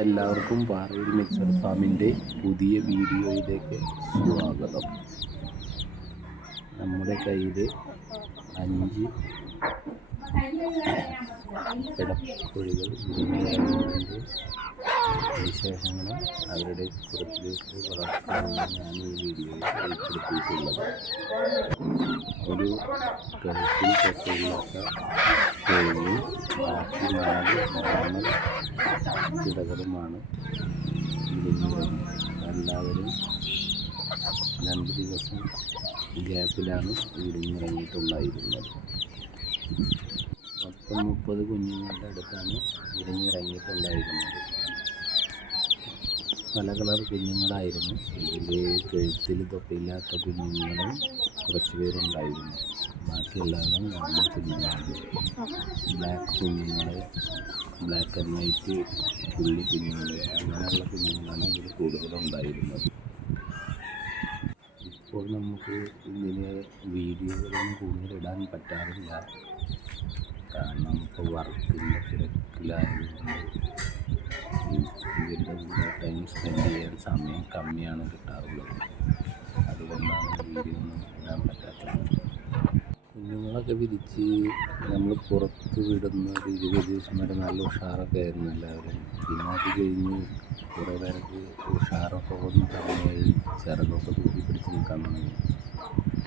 എല്ലാവർക്കും പാറയിൽ മിക്സഡ് ഫാമിൻ്റെ പുതിയ വീഡിയോയിലേക്ക് സ്വാഗതം. നമ്മുടെ കയ്യിൽ 5 പിടക്കോഴികൾ വിരിഞ്ഞിറങ്ങുന്നതിൻ്റെ വിശേഷങ്ങളും അവരുടെ പുറത്തിലേക്ക് വളർത്താനാണ് ഞാൻ ഈ വീഡിയോയിൽ ഉൾപ്പെടുത്തിയിട്ടുള്ളത്. ഒരു ഗൾഫിൽ തൊട്ടില്ലാത്ത കോഴിയും ബാക്കി 4 നോർമൽ കിടകളുമാണ് വിരിഞ്ഞിറങ്ങുന്നത്. എല്ലാവരും 2 ദിവസം ഗ്യാപ്പിലാണ് വിരിഞ്ഞിറങ്ങിയിട്ടുണ്ടായിരുന്നത്. മൊത്തം 30 കുഞ്ഞുങ്ങളുടെ അടുത്താണ് വിരിഞ്ഞിറങ്ങിയിട്ടുണ്ടായിരുന്നത്. പല കളർ കുഞ്ഞുങ്ങളായിരുന്നു. ഇതിൽ കഴുത്തിൽ തൊപ്പില്ലാത്ത കുഞ്ഞുങ്ങളും കുറച്ച് പേരുണ്ടായിരുന്നു. ബാക്കിയെല്ലാവരും നോർമൽ കുഞ്ഞുങ്ങളാണ്. ബ്ലാക്ക് കുഞ്ഞുങ്ങൾ, ബ്ലാക്ക് ആൻഡ് വൈറ്റ് പുള്ളി കുഞ്ഞുങ്ങൾ, അങ്ങനെയുള്ള കുഞ്ഞുങ്ങളാണ് ഇതിൽ കൂടുതലുണ്ടായിരുന്നത്. ഇപ്പോൾ നമുക്ക് ഇതിലെ വീഡിയോകളൊന്നും കൂടുതലിടാൻ പറ്റാറില്ല. കാരണം ഇപ്പോൾ വർക്കിൻ്റെ തിരക്കിലായതുകൊണ്ട് ഇവരുടെ കൂടെ ടൈം സ്പെൻഡ് ചെയ്യാൻ സമയം കമ്മിയാണ് കിട്ടാറുള്ളത്. അതുകൊണ്ടാണ് വീഡിയോ ഒന്നും ഇടാൻ പറ്റാത്തത്. കുഞ്ഞുങ്ങളൊക്കെ വിരിച്ച് നമ്മൾ പുറത്ത് വിടുന്ന ഒരു 20 ദിവസം വരെ നല്ല ഉഷാറൊക്കെ ആയിരുന്നു എല്ലാവരും. പിന്നെ അത് കഴിഞ്ഞ് കുറേ പേർക്ക് ഉഷാറൊക്കെ വന്ന് കമ്മിയായി, ചിറകൊക്കെ തൂക്കി പിടിച്ച് നിൽക്കാൻ തുടങ്ങി.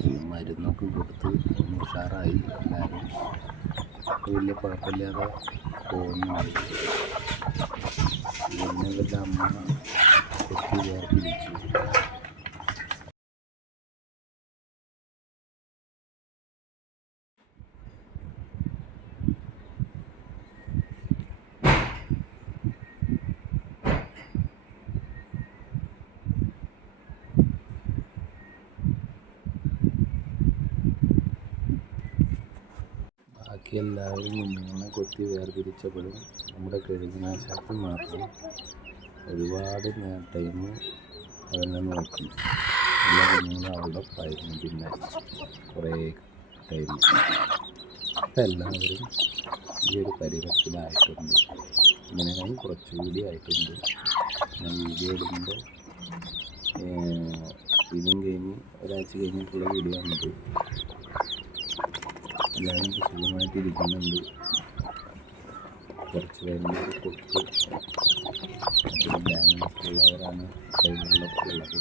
ഈ മരുന്നൊക്കെ കൊടുത്ത് ഒന്ന് ഉഷാറായി എല്ലാവരും. വലിയ കുഴപ്പമില്ലാതെ പോകുന്നുണ്ട്. പിന്നെ ഇവരുടെ അമ്മ കൊത്തി വേർതിരിച്ചു. ബാക്കി എല്ലാവരും കുഞ്ഞുങ്ങളെ കൊത്തി വേർതിരിച്ചപ്പോഴും നമ്മുടെ കഴുകനാശാക്ക് മാത്രം ഒരുപാട് ടൈം അതിനെ നോക്കി. എല്ലാ കുഞ്ഞുങ്ങളും അവിടെ പായിരുന്നു. പിന്നെ കുറേ ടൈം അപ്പം എല്ലാവരും ഈ ഒരു പരുവത്തിലായിട്ടുണ്ട്. ഇങ്ങനെ കുറച്ചുകൂടി ആയിട്ടുണ്ട്. ഞാൻ വീഡിയോ ഇടുമ്പോൾ ഇതും കഴിഞ്ഞ് ഒരാഴ്ച കഴിഞ്ഞിട്ടുള്ള വീഡിയോ ഉണ്ട്. എല്ലാവരും സുഖമായിട്ട് ഇരിക്കുന്നുണ്ട്. കുറച്ച് പേരുടെ കൊക്ക് ഡാമേജുള്ളവരാണ് കൈകളിലൊക്കെ ഉള്ളത്.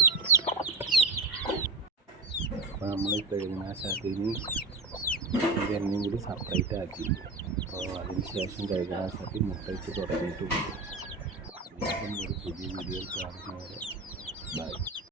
അപ്പോൾ നമ്മൾ കഴുകനാശാക്കിന് ഇതെല്ലാം കൂടി സെപ്പറേറ്റ് ആക്കി. അപ്പോൾ അതിന് ശേഷം കഴുകനാശാക്കി മുട്ടയിട്ട് തുടങ്ങിയിട്ടുണ്ട്. എല്ലാവരും ഒരു പുതിയ വീഡിയോയിൽ കാണുന്നവരെ ബൈ.